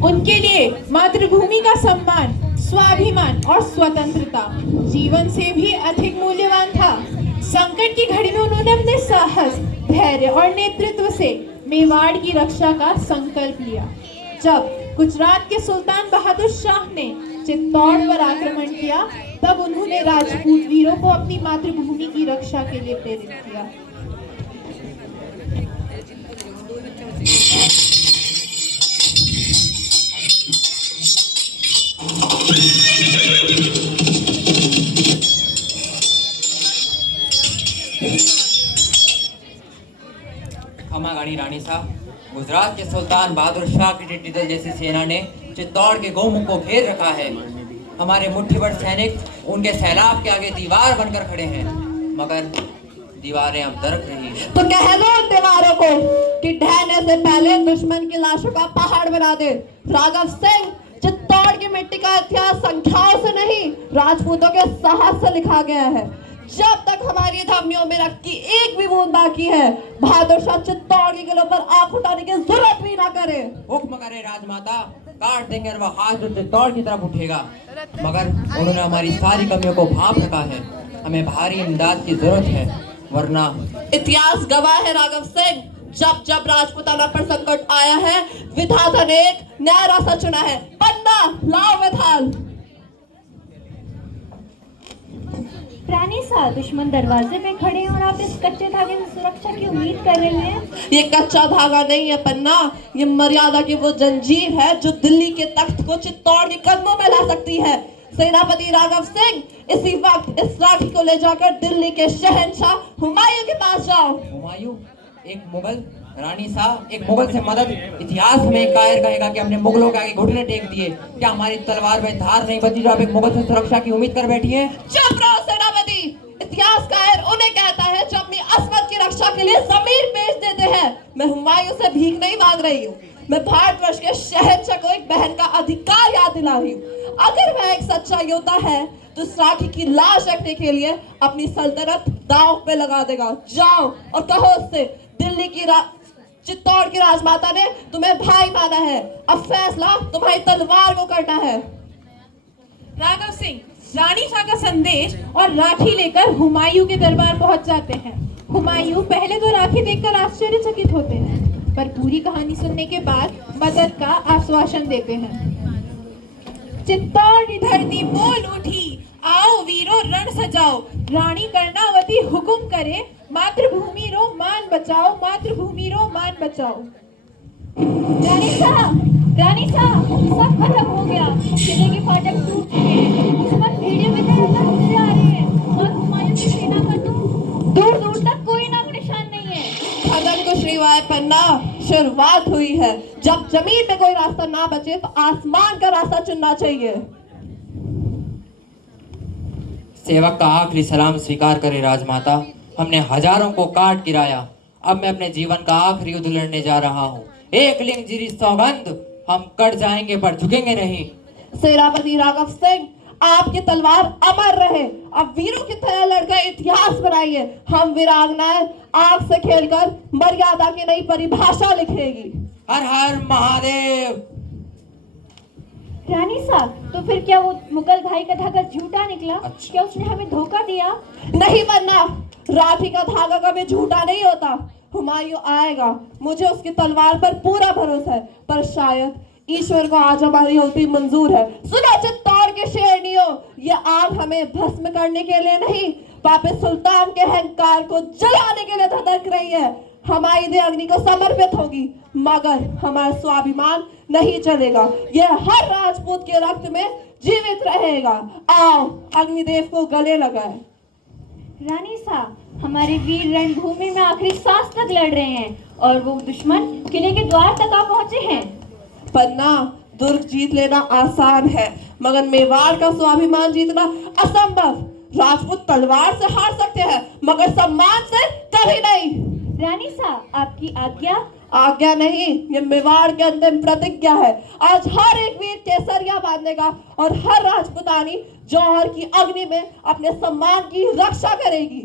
उनके लिए मातृभूमि का सम्मान, स्वाभिमान और स्वतंत्रता जीवन से भी अधिक मूल्यवान था। संकट की घड़ी में उन्होंने अपने साहस, धैर्य और नेतृत्व से मेवाड़ की रक्षा का संकल्प लिया। जब गुजरात के सुल्तान बहादुर शाह ने चित्तौड़ पर आक्रमण किया, तब उन्होंने राजपूत वीरों को अपनी मातृभूमि की रक्षा के लिए प्रेरित किया। खमागानी रानी साहब, गुजरात के सुल्तान बहादुर शाह की टिड्डी दल जैसी सेना ने चित्तौड़ के गौमुख को घेर रखा है। हमारे मुट्ठीभर सैनिक उनके सैलाब के आगे दीवार बनकर खड़े हैं, मगर दीवारें अब दरक रही हैं। तो कह दो उन दीवारों को कि ढहने से पहले दुश्मन की लाशों का पहाड़ बना दे। राघव सिंह, चित्तौड़ की मिट्टी का इतिहास संख्याओं से नहीं, राजपूतों के साहस से लिखा गया है। जब तक हमारी धमनियों में रक्त की एक भी बूंद बाकी है, बहादुर शाह चित्तौड़ के किलों पर आंख उठाने की जरूरत भी ना करे। हुक्म करे राजमाता, काट देंगे और वह हाथ जो चित्तौड़ की तरफ उठेगा। मगर उन्होंने हमारी सारी कमियों को भांप रखा है। हमें भारी इमदाद की जरूरत है, वरना इतिहास गवाह है राघव सिंह, जब जब राजपूताना पर संकट आया है, विधाता ने एक नया रास्ता चुना है। पन्ना लाओ विधान। रानी साहब, दुश्मन दरवाजे पे खड़े हैं और आप इस कच्चे धागे से सुरक्षा की उम्मीद कर रही हैं। ये कच्चा धागा नहीं है पन्ना, ये मर्यादा की वो जंजीर है जो दिल्ली के तख्त को चित्तौड़ के कदमों में ला सकती है। सेनापति राघव सिंह, इसी वक्त इस राखी को ले जाकर दिल्ली के शहंशाह हुमायूं के पास जाओ। हुमायूं एक मुगल? रानी साहब, एक मुगल से मदद? इतिहास में कायर कहेगा कि हमने मुगलों के आगे घुटने टेक दिए। क्या हमारी तलवार में धार नहीं बची जो आप एक मुगल से सुरक्षा की उम्मीद कर बैठी है? चुप रहो सेनापति। इतिहास कायर उन्हें कहता है जो अपनी असमत की रक्षा के लिए जमीर बेच देते हैं। मैं हुमायूं से भीख नहीं मांग रही हूँ, मैं भारतवर्ष के शहंशाह को एक बहन का अधिकार याद दिला रही हूँ। अगर वह एक सच्चा योद्धा है तो इस राखी की लाश रखने के लिए अपनी सल्तनत दांव पे लगा देगा। जाओ और कहो उससे, दिल्ली की चित्तौड़ की राजमाता ने तुम्हें भाई माना है, अब फैसला तुम्हारी तलवार को करना है। राघव सिंह रानी शाह का संदेश और राखी लेकर हुमायूं के दरबार पहुंच जाते हैं। हुमायूं पहले तो राखी देखकर आश्चर्यचकित होते हैं, पर पूरी कहानी सुनने के बाद मदद का आश्वासन देते हैं। चित्तौड़ की धरती बोल उठी, आओ वीरों रण सजाओ, रानी कर्णावती हुकुम करे, मातृभूमि रो मान बचाओ, मातृभूमि रो मान बचाओ। रानी साहब, सब खत्म हो गया। किले के फाटक टूट चुके हैं, दुश्मन भीड़ों में तैरकर उतरे आ रहे हैं और हुमायूं की सेना का तो दूर दूर तक कोई नामो निशान नहीं है। खत्म कुछ नहीं हुआ है पन्ना, शुरुआत हुई है। जब जमीन में कोई रास्ता ना बचे तो आसमान का रास्ता चुनना चाहिए। सेवक का आखिरी सलाम स्वीकार करे राजमाता। हमने हजारों को काट गिराया, अब मैं अपने जीवन का आखिरी युद्ध लड़ने जा रहा हूँ। एक लिंगजिरी सौगंध, हम कट जाएंगे पर झुकेंगे नहीं। सेनापति राघव सिंह, आपकी तलवार अमर रहे। अब वीरों की तरह लड़कर इतिहास बनाइए। हम वीरांगनाएं आग से खेलकर मर्यादा की नई परिभाषा लिखेगी। हर हर महादेव। रानी साहब, तो फिर क्या वो मुगल भाई का धागा झूठा निकला? अच्छा। क्या उसने हमें धोखा दिया? नहीं बनना, राखी का धागा कभी झूठा नहीं होता। हुमायूं आएगा, मुझे उसकी तलवार पर पूरा भरोसा है, पर शायद ईश्वर को आज हमारी होती मंजूर है। सुनो चित्तौड़ के शेरनियों, ये आग हमें भस्म करने के लिए नहीं, पापी सुल्तान के अहंकार को जलाने के लिए धधक रही है। हमारी देह अग्नि को समर्पित होगी, मगर हमारा स्वाभिमान नहीं चलेगा। यह हर राजपूत के रक्त में जीवित रहेगा। आओ अग्निदेव को गले लगाए। रानी साहब, हमारे वीर रणभूमि में आखिरी सांस तक लड़ रहे हैं और वो दुश्मन किले के द्वार तक आ पहुंचे हैं। पन्ना, दुर्ग जीत लेना आसान है, मगर मेवाड़ का स्वाभिमान जीतना असंभव। राजपूत तलवार से हार सकते हैं, मगर सम्मान से कभी नहीं। रानी साहब, आपकी आज्ञा? आज्ञा नहीं, ये मेवाड़ के अंतिम प्रतिज्ञा है। आज हर एक वीर केसरिया बांधेगा और हर राजपूतानी जौहर की अग्नि में अपने सम्मान की रक्षा करेगी।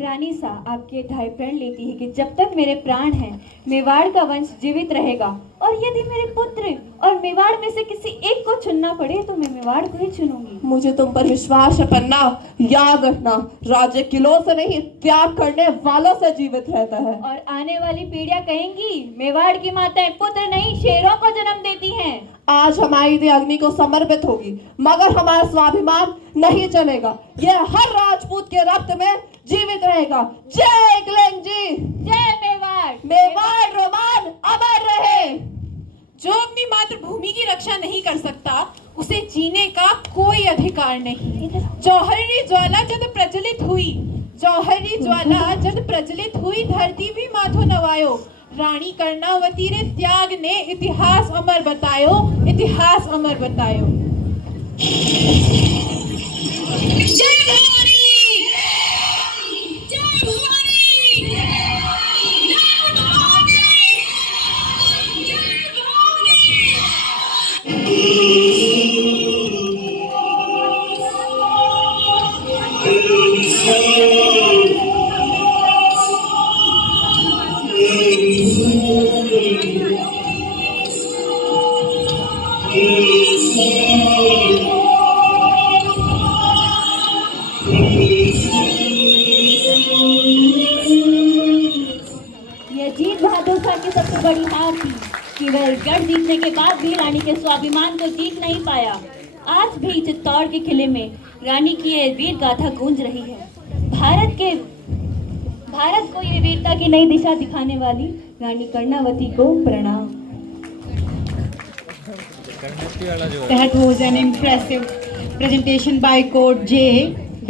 रानी सा आपकी ढाई प्रण लेती है कि जब तक मेरे प्राण हैं मेवाड़ का वंश जीवित रहेगा, और यदि मेरे पुत्र और मेवाड़ में से किसी एक को चुनना पड़े तो मैं मेवाड़ को ही चुनूंगी। मुझे तुम पर विश्वास है पन्ना। याद रखना, राज्य किलों से नहीं त्याग करने वालों से जीवित रहता है। और आने वाली पीढ़ियां कहेंगी मेवाड़ की माताएं पुत्र नहीं शेरों को जन्म देती हैं। आज हमारी देह अग्नि को समर्पित होगी, मगर हमारा स्वाभिमान नहीं चलेगा। यह हर राजपूत के रक्त में जीवित रहेगा। जय एकलिंग जी, जय मेवाड़। मेवाड़ रोमान अमर रहे। जो अपनी मातृभूमि की रक्षा नहीं कर सकता उसे जीने का कोई अधिकार नहीं। जौहरी ज्वाला जब प्रज्वलित हुई, जौहरी ज्वाला जब प्रज्वलित हुई, धरती भी माथो नवायो। रानी कर्णावती रे त्याग ने इतिहास अमर बतायो, इतिहास अमर बतायो। जय भवानी, जय भवानी, जय भवानी, जय यह जीत बहादुर शाह की सबसे बड़ी हार थी कि वह गढ़ जीतने के बाद भी रानी के स्वाभिमान को जीत नहीं पाया। आज भी चित्तौड़ के किले में रानी की यह वीर गाथा गूंज रही है। भारत को ये वीरता की नई दिशा दिखाने वाली रानी कर्णावती को प्रणाम। That was an impressive presentation by Coach J.